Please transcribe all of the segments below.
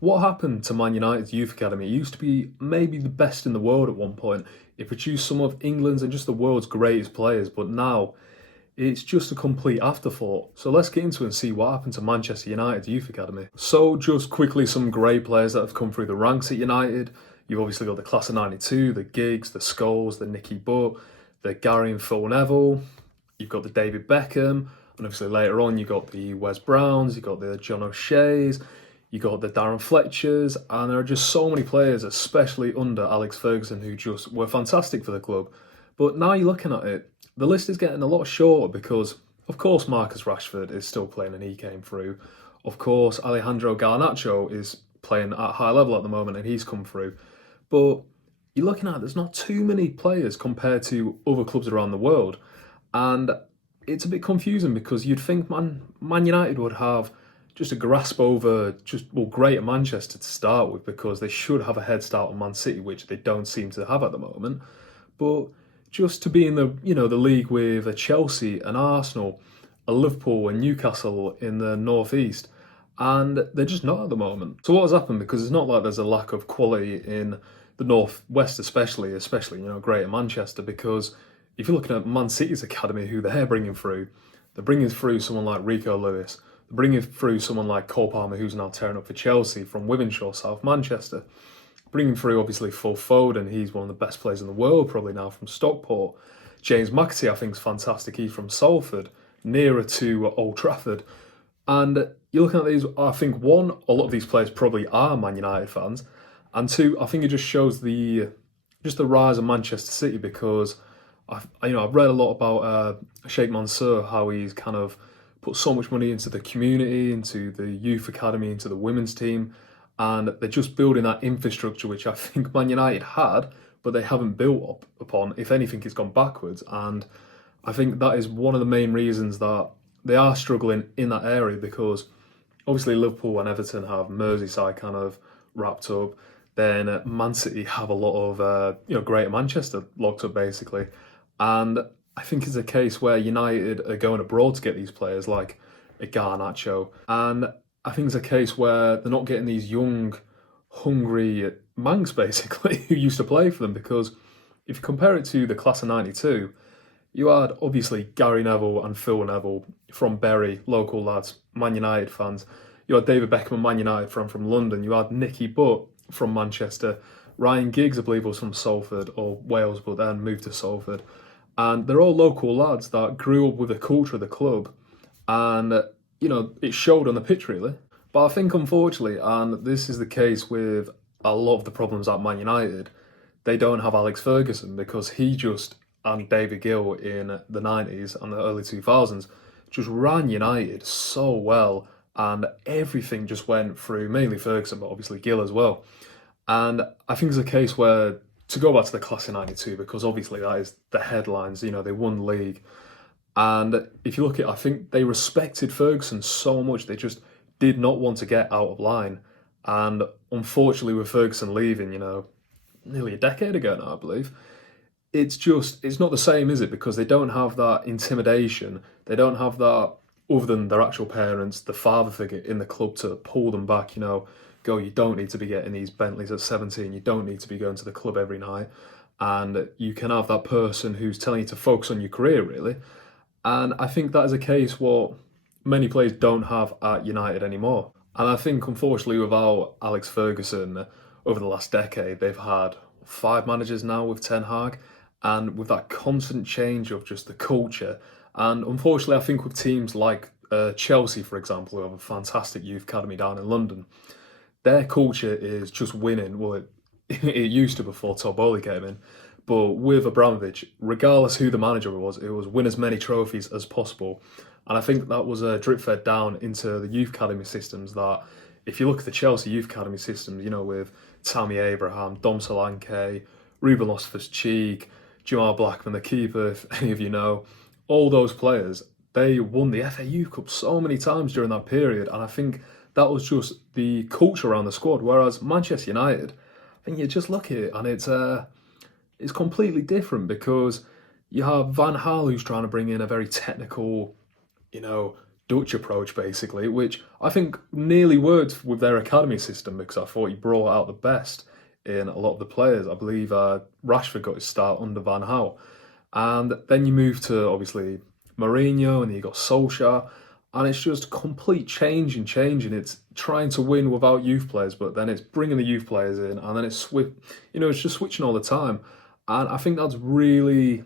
What happened to Man United's youth academy? It used to be maybe the best in the world at one point. It produced some of England's and just the world's greatest players, but now it's just a complete afterthought. So let's get into it and see what happened to Manchester United's youth academy. So just quickly, some great players that have come through the ranks at United. You've obviously got the class of '92, the Giggs, the Scholes, the Nicky Butt, the Gary and Phil Neville. You've got the David Beckham, and obviously later on you've got the Wes Browns, you've got the John O'Shea's, you got the Darren Fletchers, and there are just so many players, especially under Alex Ferguson, who just were fantastic for the club. But now you're looking at it, the list is getting a lot shorter because, of course, Marcus Rashford is still playing and he came through. Of course, Alejandro Garnacho is playing at a high level at the moment and he's come through. But you're looking at there's not too many players compared to other clubs around the world. And it's a bit confusing because you'd think Man United would have just a grasp over Greater Manchester to start with because they should have a head start on Man City, which they don't seem to have at the moment. But just to be in the league with a Chelsea, an Arsenal, a Liverpool, and Newcastle in the northeast, and they're just not at the moment. So what has happened? Because it's not like there's a lack of quality in the northwest, especially Greater Manchester. Because if you're looking at Man City's academy, who they're bringing through someone like Rico Lewis. They're bringing through someone like Cole Palmer, who's now tearing up for Chelsea from Wythenshawe, South Manchester. Bringing through, obviously, Phil Foden. He's one of the best players in the world, probably now from Stockport. James McAtee, I think, is fantastic. He's from Salford, nearer to Old Trafford. And you're looking at these, I think, one, a lot of these players probably are Man United fans. And two, I think it just shows the rise of Manchester City because I've read a lot about Sheikh Mansour, how he's kind of put so much money into the community, into the youth academy, into the women's team, and they're just building that infrastructure, which I think Man United had, but they haven't built up upon. If anything, it's gone backwards, and I think that is one of the main reasons that they are struggling in that area because obviously Liverpool and Everton have Merseyside kind of wrapped up. Then Man City have a lot of Greater Manchester locked up basically, and I think it's a case where United are going abroad to get these players like a Garnacho, and I think it's a case where they're not getting these young, hungry Manx basically who used to play for them because if you compare it to the class of '92, you had obviously Gary Neville and Phil Neville from Bury, local lads, Man United fans. You had David Beckham, Man United from London. You had Nicky Butt from Manchester. Ryan Giggs, I believe, was from Salford or Wales, but then moved to Salford. And they're all local lads that grew up with the culture of the club. And, it showed on the pitch, really. But I think, unfortunately, and this is the case with a lot of the problems at Man United, they don't have Alex Ferguson because and David Gill in the 90s and the early 2000s just ran United so well. And everything just went through, mainly Ferguson, but obviously Gill as well. And I think it's a case where, to go back to the class of '92, because obviously that is the headlines, they won the league. And if you look at it, I think they respected Ferguson so much, they just did not want to get out of line. And unfortunately, with Ferguson leaving, nearly a decade ago now, I believe, it's not the same, is it? Because they don't have that intimidation. They don't have that, other than their actual parents, the father figure in the club to pull them back, go, you don't need to be getting these Bentleys at 17, you don't need to be going to the club every night, and you can have that person who's telling you to focus on your career, really. And I think that is a case what many players don't have at United anymore. And I think, unfortunately, without Alex Ferguson, over the last decade, they've had 5 managers now with Ten Hag, and with that constant change of just the culture. And unfortunately, I think with teams like Chelsea, for example, who have a fantastic youth academy down in London, their culture is just winning. Well, it used to before Todd Bowley came in. But with Abramovich, regardless who the manager was, it was win as many trophies as possible. And I think that was drip fed down into the youth academy systems that, if you look at the Chelsea youth academy systems, with Tammy Abraham, Dom Solanke, Ruben Loftus-Cheek, Jamal Blackman, the keeper, if any of you know, all those players, they won the FA Youth Cup so many times during that period. And I think that was just the culture around the squad. Whereas Manchester United, I think you just look at it and it's completely different because you have Van Gaal who's trying to bring in a very technical, Dutch approach, basically, which I think nearly worked with their academy system because I thought he brought out the best in a lot of the players. I believe Rashford got his start under Van Gaal. And then you move to, obviously, Mourinho, and then you got Solskjaer, and it's just complete change. And it's trying to win without youth players, but then it's bringing the youth players in, and then it's just switching all the time. And I think that's really,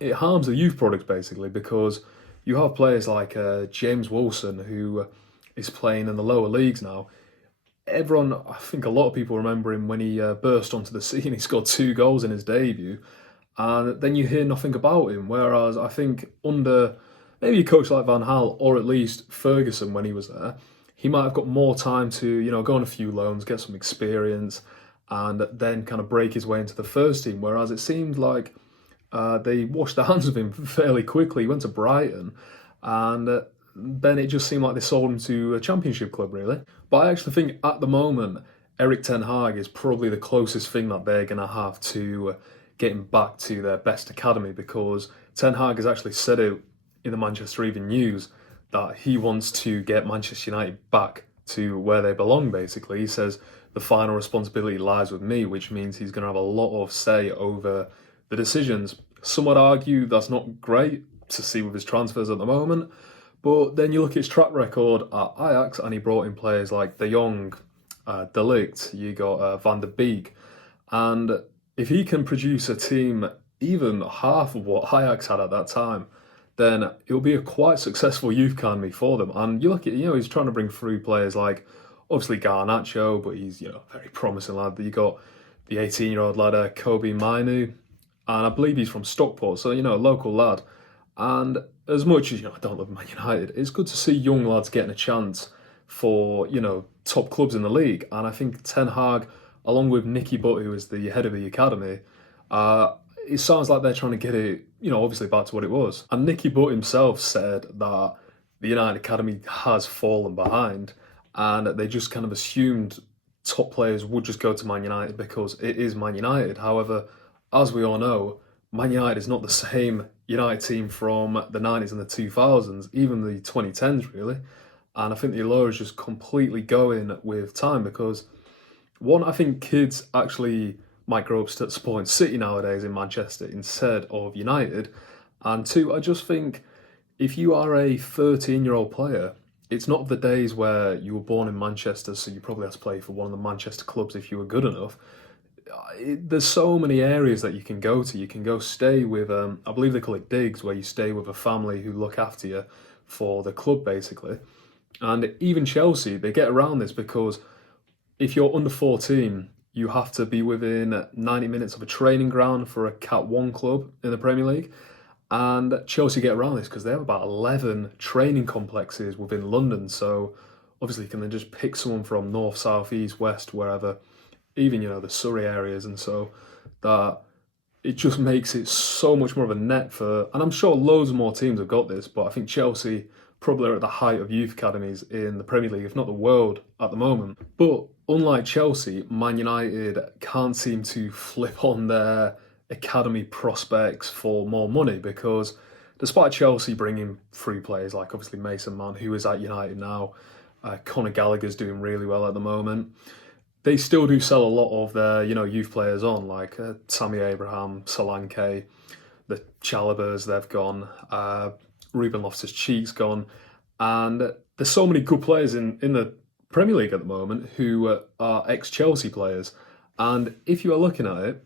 it harms the youth product basically, because you have players like James Wilson, who is playing in the lower leagues now. Everyone, I think a lot of people remember him when he burst onto the scene. He scored 2 goals in his debut, and then you hear nothing about him. Whereas I think under maybe a coach like Van Gaal, or at least Ferguson when he was there, he might have got more time to, go on a few loans, get some experience, and then kind of break his way into the first team. Whereas it seemed like they washed their hands of him fairly quickly. He went to Brighton, and then it just seemed like they sold him to a championship club, really. But I actually think at the moment, Erik ten Hag is probably the closest thing that they're going to have to getting back to their best academy, because ten Hag has actually said it in the Manchester Evening News that he wants to get Manchester United back to where they belong, basically. He says the final responsibility lies with me, which means he's going to have a lot of say over the decisions. Some would argue that's not great to see with his transfers at the moment, but then you look at his track record at Ajax, and he brought in players like De Jong, De Ligt, you got Van der Beek, and if he can produce a team even half of what Ajax had at that time, then it'll be a quite successful youth academy for them. And you look at, he's trying to bring through players like, obviously Garnacho, but he's, a very promising lad. You got the 18-year-old lad, Kobe Mainu, and I believe he's from Stockport, so, a local lad. And as much as, I don't love Man United, it's good to see young lads getting a chance for, top clubs in the league. And I think Ten Hag, along with Nicky Butt, who is the head of the academy, it sounds like they're trying to get it, obviously back to what it was. And Nicky Butt himself said that the United Academy has fallen behind, and they just kind of assumed top players would just go to Man United because it is Man United. However, as we all know, Man United is not the same United team from the 90s and the 2000s, even the 2010s, really. And I think the allure is just completely going with time because, one, I think kids actually might grow up supporting City nowadays in Manchester instead of United. And two, I just think if you are a 13-year-old player, it's not the days where you were born in Manchester, so you probably have to play for one of the Manchester clubs if you were good enough. There's so many areas that you can go to. You can go stay with, I believe they call it digs, where you stay with a family who look after you for the club, basically. And even Chelsea, they get around this because if you're under 14, you have to be within 90 minutes of a training ground for a Cat 1 club in the Premier League. And Chelsea get around this because they have about 11 training complexes within London. So obviously you can then just pick someone from north, south, east, west, wherever, even, the Surrey areas. And so that it just makes it so much more of a net for, and I'm sure loads more teams have got this, but I think Chelsea probably are at the height of youth academies in the Premier League, if not the world at the moment. But unlike Chelsea, Man United can't seem to flip on their academy prospects for more money because despite Chelsea bringing through players like obviously Mason Mount, who is at United now, Conor Gallagher's doing really well at the moment, they still do sell a lot of their, youth players on, like Tammy Abraham, Solanke, the Chalobahs, they've gone, Ruben Loftus-Cheek's gone, and there's so many good players in the Premier League at the moment who are ex-Chelsea players. And if you are looking at it,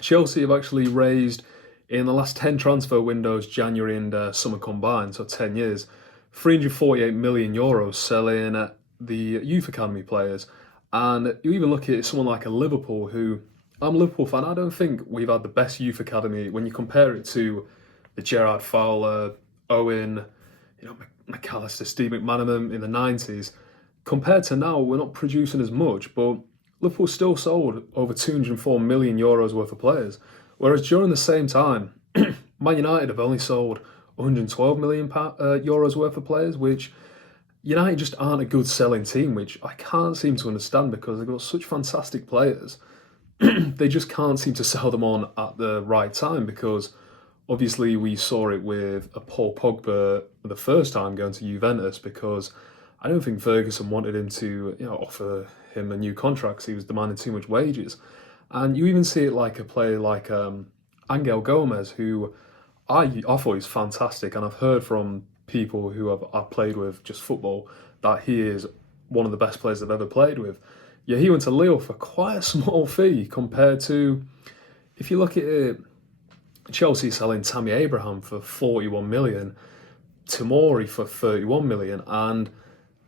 Chelsea have actually raised, in the last 10 transfer windows, January and summer combined, so 10 years, €348 million selling the youth academy players. And you even look at someone like a Liverpool, who, I'm a Liverpool fan, I don't think we've had the best youth academy when you compare it to the Gerrard Fowler, Owen, McAllister, Steve McManaman in the 90s. Compared to now, we're not producing as much, but Liverpool still sold over €204 million worth of players. Whereas during the same time, Man United have only sold €112 million worth of players, which United just aren't a good selling team, which I can't seem to understand because they've got such fantastic players. They just can't seem to sell them on at the right time because Obviously, we saw it with a Paul Pogba the first time going to Juventus because I don't think Ferguson wanted him to, offer him a new contract 'cause he was demanding too much wages. And you even see it like a player like Angel Gomez, who I thought he was fantastic, and I've heard from people who I've played with just football that he is one of the best players I've ever played with. Yeah, he went to Lille for quite a small fee compared to, if you look at it, Chelsea selling Tammy Abraham for 41 million, Tomori for 31 million, and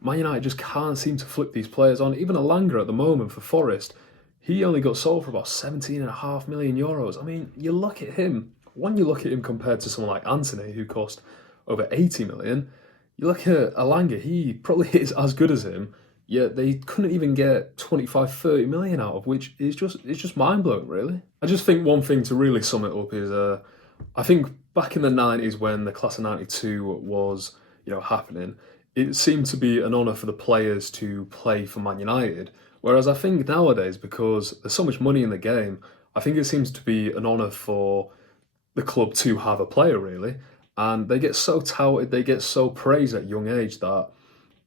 Man United just can't seem to flip these players on. Even Alanga at the moment for Forest, he only got sold for about 17.5 million euros. I mean, you look at him, when you look at him compared to someone like Anthony, who cost over 80 million, you look at Alanga, he probably is as good as him, yet they couldn't even get 25, 30 million out of, which is just mind-blowing, really. I just think one thing to really sum it up is, I think back in the 90s when the class of 92 was, happening, it seemed to be an honour for the players to play for Man United. Whereas I think nowadays, because there's so much money in the game, I think it seems to be an honour for the club to have a player, really. And they get so touted, they get so praised at a young age that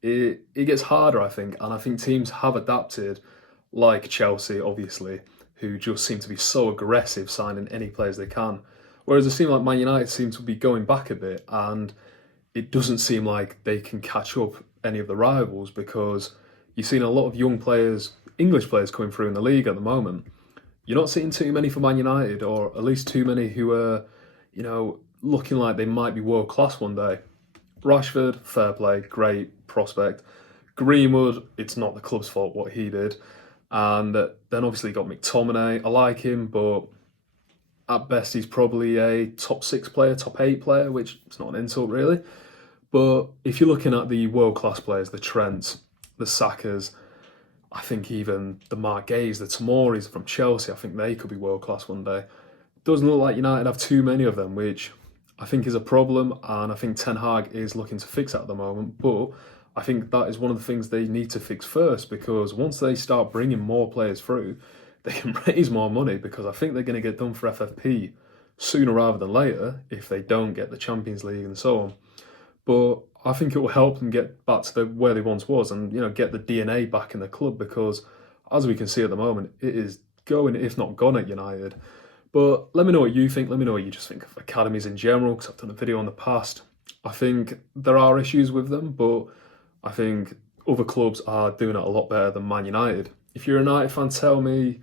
it gets harder, I think. And I think teams have adapted, like Chelsea, obviously, who just seem to be so aggressive signing any players they can. Whereas it seems like Man United seem to be going back a bit, and it doesn't seem like they can catch up any of the rivals because you've seen a lot of young players, English players coming through in the league at the moment. You're not seeing too many for Man United, or at least too many who are, looking like they might be world class one day. Rashford, fair play, great prospect. Greenwood, it's not the club's fault what he did. And then obviously you got McTominay. I like him, but at best he's probably a top 6 player, top 8 player, which is not an insult really. But if you're looking at the world-class players, the Trents, the Sakas, I think even the Marguerits, the Tomoris from Chelsea, I think they could be world-class one day. Doesn't look like United have too many of them, which I think is a problem, and I think Ten Hag is looking to fix that at the moment. But I think that is one of the things they need to fix first, because once they start bringing more players through, they can raise more money, because I think they're going to get done for FFP sooner rather than later if they don't get the Champions League and so on. But I think it will help them get back to where they once was, and get the DNA back in the club, because as we can see at the moment, it is going, if not gone, at United. But let me know what you think. Let me know what you just think of academies in general, because I've done a video in the past. I think there are issues with them, but I think other clubs are doing it a lot better than Man United. If you're a United fan, tell me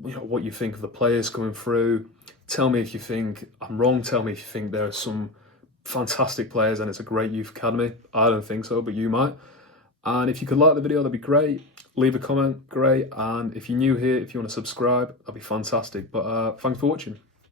what you think of the players coming through. Tell me if you think I'm wrong. Tell me if you think there are some fantastic players and it's a great youth academy. I don't think so, but you might. And if you could like the video, that'd be great. Leave a comment, great. And if you're new here, if you want to subscribe, that'd be fantastic. But thanks for watching.